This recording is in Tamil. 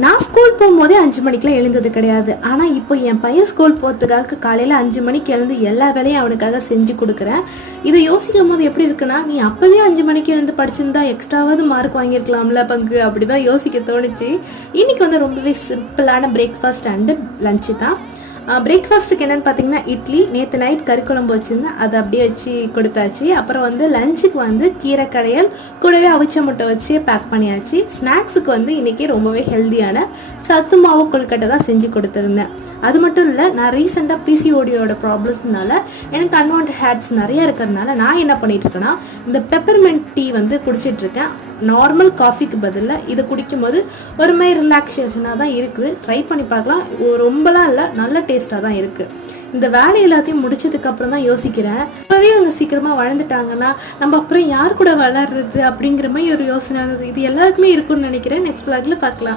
நான் ஸ்கூல் போகும்போதே அஞ்சு மணிக்கெலாம் எழுந்தது கிடையாது. ஆனால் இப்போ என் பையன் ஸ்கூல் போகிறதுக்காக காலையில் அஞ்சு மணிக்கு எழுந்து எல்லா வேலையும் அவனுக்காக செஞ்சு கொடுக்குறேன். இதை யோசிக்கும் போது எப்படி இருக்குன்னா நீ அப்போவே அஞ்சு மணிக்கு எழுந்து படிச்சிருந்தா எக்ஸ்ட்ராவாவது மார்க் வாங்கியிருக்கலாம்ல பங்கு. அப்படி தான் யோசிக்க தோணுச்சு. இன்னைக்கு வந்து ரொம்பவே சிம்பிளான பிரேக்ஃபாஸ்ட் அண்டு லஞ்சு தான். பிரேக்ஃபாஸ்ட்டுக்கு என்னென்னு பார்த்தீங்கன்னா இட்லி நேற்று நைட் கறிக்குழம்பு வச்சுருந்தேன். அதை அப்படியே வச்சு கொடுத்தாச்சு. அப்புறம் வந்து லஞ்சுக்கு வந்து கீரை கடையல் கூடவே அவிச்ச முட்டை வச்சு பேக் பண்ணியாச்சு. ஸ்நாக்ஸுக்கு வந்து இன்றைக்கி ரொம்பவே ஹெல்த்தியான சத்து மாவு கொழுக்கட்டை தான் செஞ்சு கொடுத்துருந்தேன். அது மட்டும் இல்லை நான் ரீசெண்டாக பிசிஓடியோட ப்ராப்ளம்ஸ்னால எனக்கு அன்வான்ட் ஹேட்ஸ் நிறைய இருக்கிறதுனால நான் என்ன பண்ணிட்டு இருக்கேன்னா இந்த பெப்பர்மெண்ட் டீ வந்து குடிச்சிட்டு இருக்கேன் நார்மல் காஃபிக்கு பதிலாக இதை குடிக்கும்போது ஒரு மாதிரி ரிலாக்ஸேஷனாக தான் இருக்குது. ட்ரை பண்ணி பார்க்கலாம். ரொம்பலாம் இல்லை நல்ல டேஸ்ட்டாக தான் இருக்குது இந்த வேலை எல்லாத்தையும் முடிச்சதுக்கு அப்புறம் தான் யோசிக்கிறேன். இப்போவே அவங்க சீக்கிரமாக வளர்ந்துட்டாங்கன்னா நம்ம அப்புறம் யார் கூட வளர்றது அப்படிங்கிற மாதிரி ஒரு யோசனை. இது எல்லாருக்குமே இருக்கும்னு நினைக்கிறேன். நெக்ஸ்ட் vlogல பார்க்கலாம்.